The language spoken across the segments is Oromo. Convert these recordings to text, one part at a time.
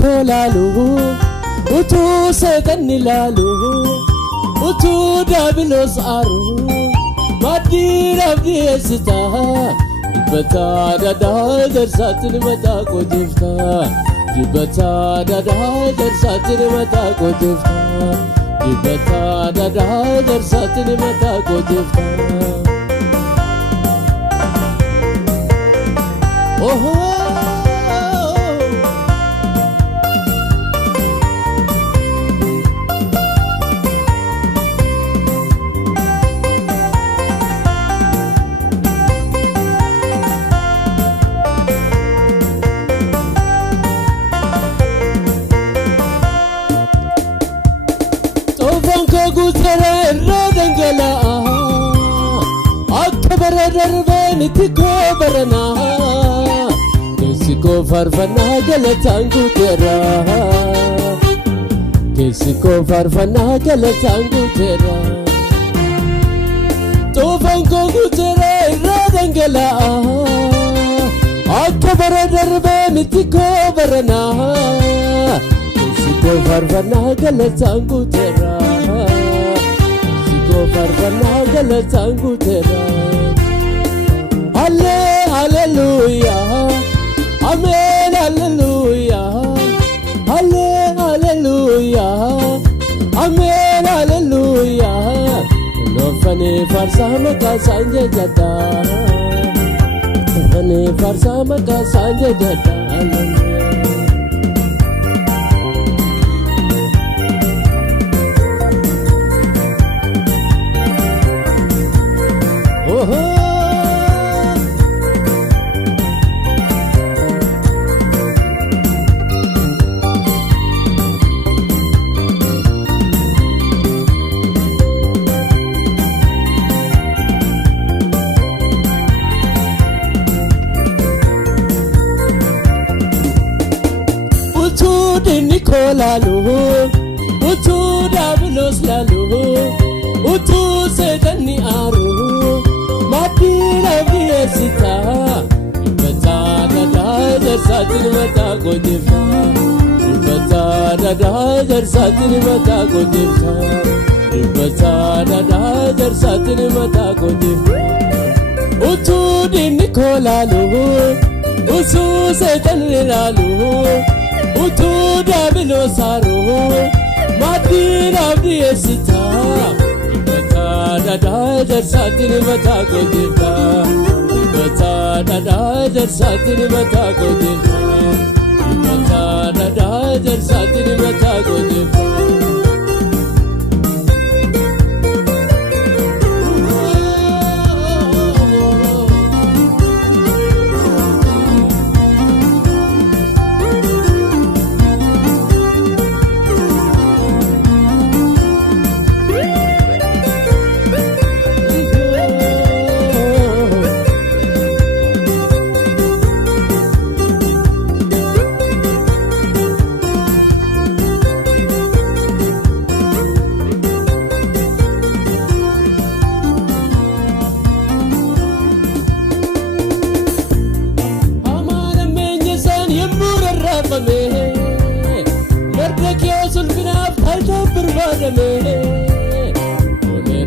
kolalu utu setan nilalu utu dabilos aru madira biesita bata dada darsatin mata kodifta bata dada darsatin mata kodifta bata dada darsatin mata kodifta oh دربان تكبرنا كسكو فرفنا قلتانكو ترى كسكو فرفنا قلتانكو ترى طوفانكو ترى رادن قلا أكبر دربان تكبرنا كسكو فرفنا قلتانكو ترى كسكو فرفنا قلتانكو ترى Hallelujah, Amen, Hallelujah, Hallelujah, Amen, Hallelujah. No funny for some Sanja Jata, funny for some Sanja Jata. Kolalu utu dabilos lalu utu sedani aru madira biesita bata dada darsatin mata kodifta bata dada darsatin mata kodifta bata dada darsatin mata kodifta utu dini kolalu utu sedani lalu utu dabilos aru madira biesita bata dada darsatin mata kodifta bata dada darsatin mata kodifta bata dada darsatin mata kodifta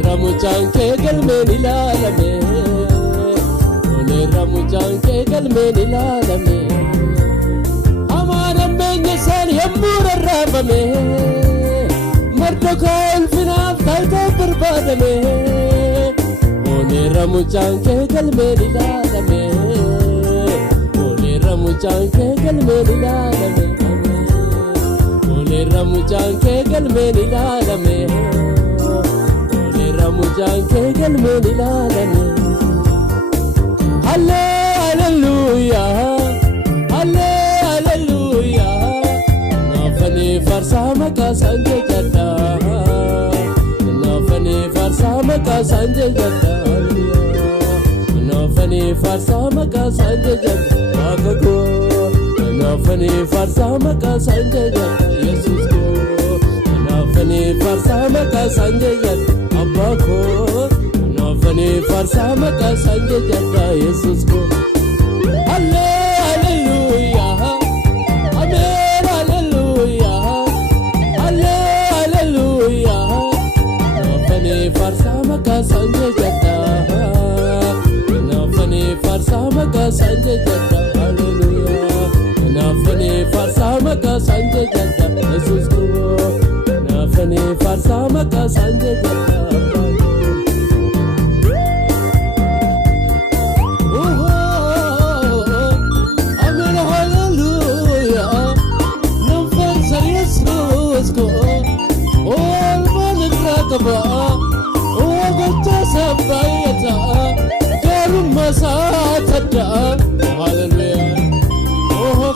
Ramujanke galmeni lalame, ole ramujanke galmeni lalame. Amana menye san yamura rabame, mardokai finaf tayta berbadame. Ole ramujanke galmeni lalame, ole ramujanke galmeni lalame, ole ramujanke galmeni lalame. Ramujanke galmeni lalame. Hallelujah, Hallelujah. Nafani farsa maka sanje jata, nafani farsa maka sanje jata, nafani farsa maka sanje jata. Agako, nafani farsa maka sanje jata. Yesus ko, nafani farsa maka sanje jata. Abako, nafani farsa maka sanje jata. Yesus ko. Hallelujah, Amen, Hallelujah. farsa maka sanje jata nafani farsa maka sanje jata hallelujah nafani farsa maka sanje jata Jesus ko nafani farsa maka sanje jata Hallelujah. Oh,